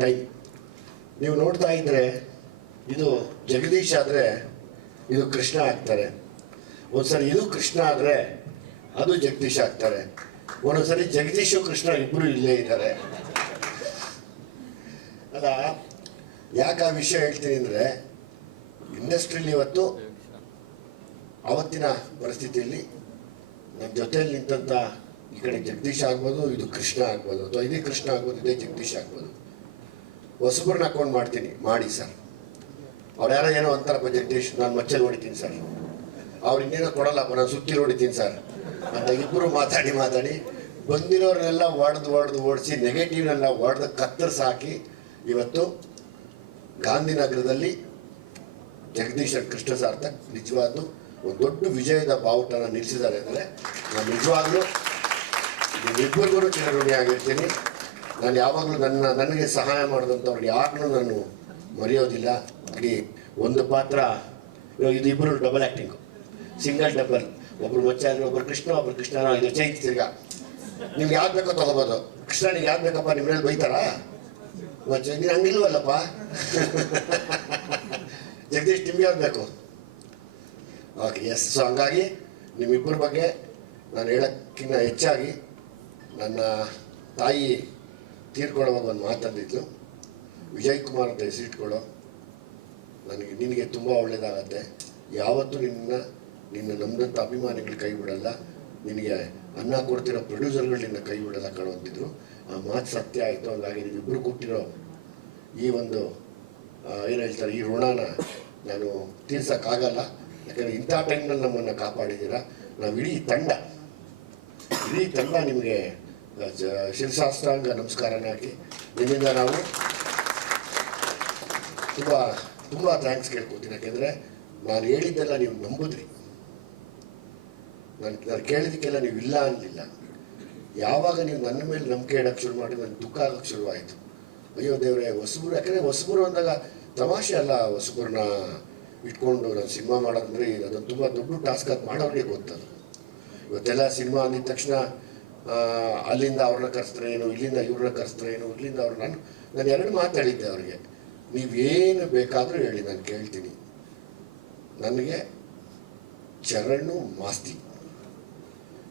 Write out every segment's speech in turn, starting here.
Time. ನೀವು ನೋಡ್ತಾ ಇದ್ರೆ ಇದು ಜಗದೀಶ್ ಆದರೆ ಇದು ಕೃಷ್ಣ ಆಗ್ತಾರೆ, ಒಂದ್ಸರಿ ಇದು ಕೃಷ್ಣ ಆದರೆ ಅದು ಜಗದೀಶ್ ಆಗ್ತಾರೆ, ಒಂದೊಂದ್ಸರಿ ಜಗದೀಶು ಕೃಷ್ಣ ಇಬ್ಬರು ಇಲ್ಲೇ ಇದ್ದಾರೆ. ಅಲ್ಲ, ಯಾಕೆ ಆ ವಿಷಯ ಹೇಳ್ತೀನಿ ಅಂದರೆ, ಇಂಡಸ್ಟ್ರಿಯಲ್ಲಿ ಇವತ್ತು ಅವತ್ತಿನ ಪರಿಸ್ಥಿತಿಯಲ್ಲಿ ನಮ್ಮ ಜೊತೆಯಲ್ಲಿ ನಿಂತಂಥ ಈ ಕಡೆ ಜಗದೀಶ್ ಆಗ್ಬೋದು, ಇದು ಕೃಷ್ಣ ಆಗ್ಬೋದು, ಅಥವಾ ಇದೇ ಕೃಷ್ಣ ಆಗ್ಬೋದು, ಇದೇ ಜಗದೀಶ್ ಆಗ್ಬೋದು. ಹೊಸಬ್ರನ್ನ ಹಾಕೊಂಡು ಮಾಡ್ತೀನಿ, ಮಾಡಿ ಸರ್. ಅವ್ರು ಯಾರೋ ಏನೋ ಅಂತಾರಪ್ಪ, ಜಗದೀಶ್ ನಾನು ಮಚ್ಚಲ್ಲಿ ಹೊಡಿತೀನಿ ಸರ್, ಅವ್ರು ಇನ್ನೇನೋ ಕೊಡಲ್ಲಪ್ಪ, ನಾನು ಸುತ್ತಿ ಹೊಡಿತೀನಿ ಸರ್ ಅಂತ ಇಬ್ಬರು ಮಾತಾಡಿ ಬಂದಿರೋರನ್ನೆಲ್ಲ ಓಡಿಸಿ ನೆಗೆಟಿವ್ನೆಲ್ಲ ಹೊಡೆದು ಕತ್ತರಿಸಿ ಹಾಕಿ ಇವತ್ತು ಗಾಂಧಿನಗರದಲ್ಲಿ ಜಗದೀಶ್ ಕೃಷ್ಣ ಸಾರ್ಥಕ್ ನಿಜವಾದ ಒಂದು ದೊಡ್ಡ ವಿಜಯದ ಬಾವುಟನ ನಿಲ್ಲಿಸಿದ್ದಾರೆ. ಅಂದರೆ ನಾನು ನಿಜವಾಗ್ಲೂ ಇಬ್ಬರಿಗೂ ಚಿರಋಣಿಯಾಗಿರ್ತೀನಿ. ನಾನು ಯಾವಾಗಲೂ ನನಗೆ ಸಹಾಯ ಮಾಡಿದಂಥವ್ರು ಯಾರನ್ನೂ ನಾನು ಮರೆಯೋದಿಲ್ಲ. ಅಲ್ಲಿ ಒಂದು ಪಾತ್ರ, ಇದು ಇಬ್ಬರು ಡಬಲ್ ಆ್ಯಕ್ಟಿಂಗು, ಸಿಂಗಲ್ ಡಬಲ್, ಒಬ್ರು ಮಚ್ಚ ಅಂದರೆ ಒಬ್ರು ಕೃಷ್ಣ, ಒಬ್ರು ಕೃಷ್ಣ, ಇದು ಚೈತ್ ತಿರ್ಗಾ. ನಿಮ್ಗೆ ಯಾವ್ದು ಬೇಕೋ ತಗೋಬೋದು. ಕೃಷ್ಣನಿಗೆ ಯಾವ್ದು ಬೇಕಪ್ಪ, ನಿಮ್ಮ ಮನೇಲಿ ಬೈತಾರಾ? ಮಚ್ಚ ನೀನು ಹಂಗಿಲ್ವಲ್ಲಪ್ಪ. ಜಗದೀಶ್ ನಿಮ್ಗೆ ಯಾವ್ದು ಬೇಕು? Okay, S. ಸೊ ಹಂಗಾಗಿ ನಿಮ್ಮಿಬ್ಬರ ಬಗ್ಗೆ ನಾನು ಹೇಳೋಕ್ಕಿಂತ ಹೆಚ್ಚಾಗಿ ನನ್ನ ತಾಯಿ ತೀರ್ಕೊಳ್ಳೋವಾಗ ಒಂದು ಮಾತಂದಿದ್ಲು, ವಿಜಯ್ ಕುಮಾರ್ ಅಂತ ಹೆಸರಿಟ್ಕೊಳ್ಳೋ, ನಿನಗೆ ತುಂಬ ಒಳ್ಳೇದಾಗತ್ತೆ, ಯಾವತ್ತೂ ನಿನ್ನ ನಮ್ಮದಂಥ ಅಭಿಮಾನಿಗಳು ಕೈ ಬಿಡಲ್ಲ, ನಿನಗೆ ಅನ್ನ ಕೊಡ್ತಿರೋ ಪ್ರೊಡ್ಯೂಸರ್ಗಳು ನಿನ್ನ ಕೈ ಬಿಡಲ್ಲ ಕಣೋ ಅಂತಿದ್ರು. ಆ ಮಾತು ಸತ್ಯ ಆಯಿತು. ಹಂಗಾಗಿ ನೀವಿಬ್ಬರು ಕೊಟ್ಟಿರೋ ಈ ಒಂದು ಏನು ಹೇಳ್ತಾರೆ, ಈ ಋಣನ ನಾನು ತೀರ್ಸೋಕ್ಕಾಗಲ್ಲ. ಯಾಕಂದರೆ ಇಂಥ ಟೈಮ್ನಲ್ಲಿ ನಮ್ಮನ್ನು ಕಾಪಾಡಿದ್ದೀರ. ನಾವು ಇಡೀ ತಂಡ ನಿಮಗೆ ಶಿರಸಾಷ್ಟಾಂಗ ನಮಸ್ಕಾರನ ಹಾಕಿ ನಿಮ್ಮಿಂದ ನಾವು ತುಂಬ ಥ್ಯಾಂಕ್ಸ್ ಕೇಳ್ಕೊತೀನಿ. ಯಾಕೆಂದರೆ ನಾನು ಹೇಳಿದ್ದೆಲ್ಲ ನೀವು ನಂಬಿದ್ರಿ, ನಾನು ಕೇಳಿದ್ದಕ್ಕೆಲ್ಲ ನೀವು ಇಲ್ಲ ಅನ್ನಲಿಲ್ಲ. ಯಾವಾಗ ನೀವು ನನ್ನ ಮೇಲೆ ನಂಬಿಕೆ ಇಡೋಕ್ಕೆ ಶುರು ಮಾಡಿ ನನಗೆ ದುಃಖ ಆಗೋಕ್ಕೆ ಶುರುವಾಯಿತು. ಅಯ್ಯೋ ದೇವರೇ, ಹೊಸಬರು, ಯಾಕಂದರೆ ಹೊಸಬರು ಅಂದಾಗ ತಮಾಷೆ ಅಲ್ಲ. ಹೊಸಬರನ್ನ ಇಟ್ಕೊಂಡು ನಾನು ಸಿನಿಮಾ ಮಾಡೋದಂದರೆ ಅದೊಂದು ತುಂಬ ದೊಡ್ಡ ಟಾಸ್ಕ್. ಅದು ಮಾಡೋರಿಗೆ ಗೊತ್ತದು. ಇವತ್ತೆಲ್ಲ ಸಿನಿಮಾ ಅಂದಿದ ತಕ್ಷಣ ಅಲ್ಲಿಂದ ಅವ್ರನ್ನ ಕರೆಸ್ತಾರೆ ಏನು, ಇಲ್ಲಿಂದ ಇವ್ರನ್ನ ಕರೆಸ್ತಾರೆ ಏನು, ಇಲ್ಲಿಂದ ಅವ್ರು ನಾನು ಎರಡು ಮಾತಾಡಿದ್ದೆ ಅವ್ರಿಗೆ, ನೀವೇನು ಬೇಕಾದರೂ ಹೇಳಿ ನಾನು ಕೇಳ್ತೀನಿ. ನನಗೆ ಚರಣು ಮಾಸ್ತಿ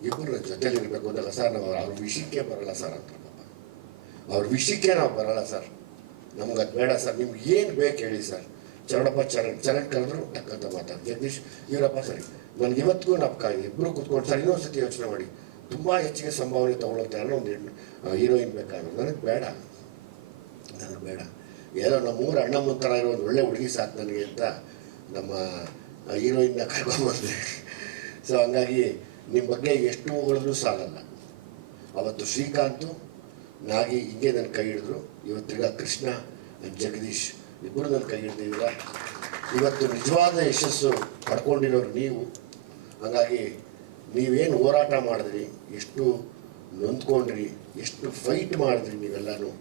ಇಬ್ಬರು ನನ್ನ ಜೊತೆಲಿ ಇರಬೇಕು ಅಂದಲ್ಲ ಸರ್. ನಾವು ಅವ್ರ ವಿಷಯಕ್ಕೆ ಬರಲ್ಲ ಸರ್ ಅಂತ. ಅವ್ರ ವಿಷಯಕ್ಕೆ ನಾವು ಬರಲ್ಲ ಸರ್, ನಮ್ಗೆ ಅದು ಬೇಡ ಸರ್, ನಿಮ್ಗೆ ಏನು ಬೇಕು ಹೇಳಿ ಸರ್. ಚರಣ್ ಕರೆದ್ರು ಟಕ್ಕಂತ ಮಾತಾಡಿ, ಜಗದೀಶ್ ಇವರಪ್ಪ ಸರಿ, ನನಗೆ ಇವತ್ತಿಗೂ ನಪ್ಕ ಇಬ್ಬರು ಕೂತ್ಕೊಂಡು ಸರ್ ಇನ್ನೊಂದ್ಸತಿ ಯೋಚನೆ ಮಾಡಿ, ತುಂಬ ಹೆಚ್ಚಿಗೆ ಸಂಭಾವನೆ ತೊಗೊಳತ್ತೆ ಅನ್ನೋ ಒಂದು ಹೀರೋಯಿನ್ ಬೇಕಾದ್ರು. ನನಗೆ ಬೇಡ, ಏನೋ ನಮ್ಮೂರು ಅಣ್ಣಮ್ಮನ ಥರ ಇರೋ ಒಂದು ಒಳ್ಳೆ ಹುಡುಗಿ ಸಾಕು ನನಗೆ ಅಂತ ನಮ್ಮ ಹೀರೋಯಿನ್ನ ಕರ್ಕೊಂಡ್ಬಂದೆ. ಸೊ ಹಂಗಾಗಿ ನಿಮ್ಮ ಬಗ್ಗೆ ಎಷ್ಟು ಹೊಗಳಿದ್ರು ಸಾಲಲ್ಲ. ಅವತ್ತು ಶ್ರೀಕಾಂತು ನಾಗಿ ಹಿಂಗೆ ನನ್ನ ಕೈ ಹಿಡಿದ್ರು, ಇವತ್ತಿಗ ಕೃಷ್ಣ ಜಗದೀಶ್ ಇಬ್ಬರು ನನ್ನ ಕೈ ಹಿಡಿದಿಲ್ಲ. ಇವತ್ತು ನಿಜವಾದ ಯಶಸ್ಸು ಪಡ್ಕೊಂಡಿರೋರು ನೀವು. ಹಾಗಾಗಿ ನೀವೇನು ಹೋರಾಟ ಮಾಡಿದ್ರಿ, ಎಷ್ಟು ನೊಂದ್ಕೊಂಡ್ರಿ, ಎಷ್ಟು ಫೈಟ್ ಮಾಡಿದ್ರಿ ನೀವೆಲ್ಲನೂ,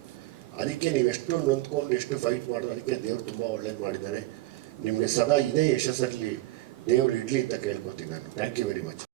ಅದಕ್ಕೆ ನೀವೆಷ್ಟು ನೊಂದ್ಕೊಂಡು ಎಷ್ಟು ಫೈಟ್ ಮಾಡಿದ್ರು ಅದಕ್ಕೆ ದೇವ್ರು ತುಂಬ ಒಳ್ಳೇದು ಮಾಡಿದ್ದಾರೆ. ನಿಮಗೆ ಸದಾ ಇದೇ ಯಶಸ್ಸಲ್ಲಿ ದೇವರು ಇಡ್ಲಿ ಅಂತ ಕೇಳ್ಕೊತೀನಿ ನಾನು. Thank you very much.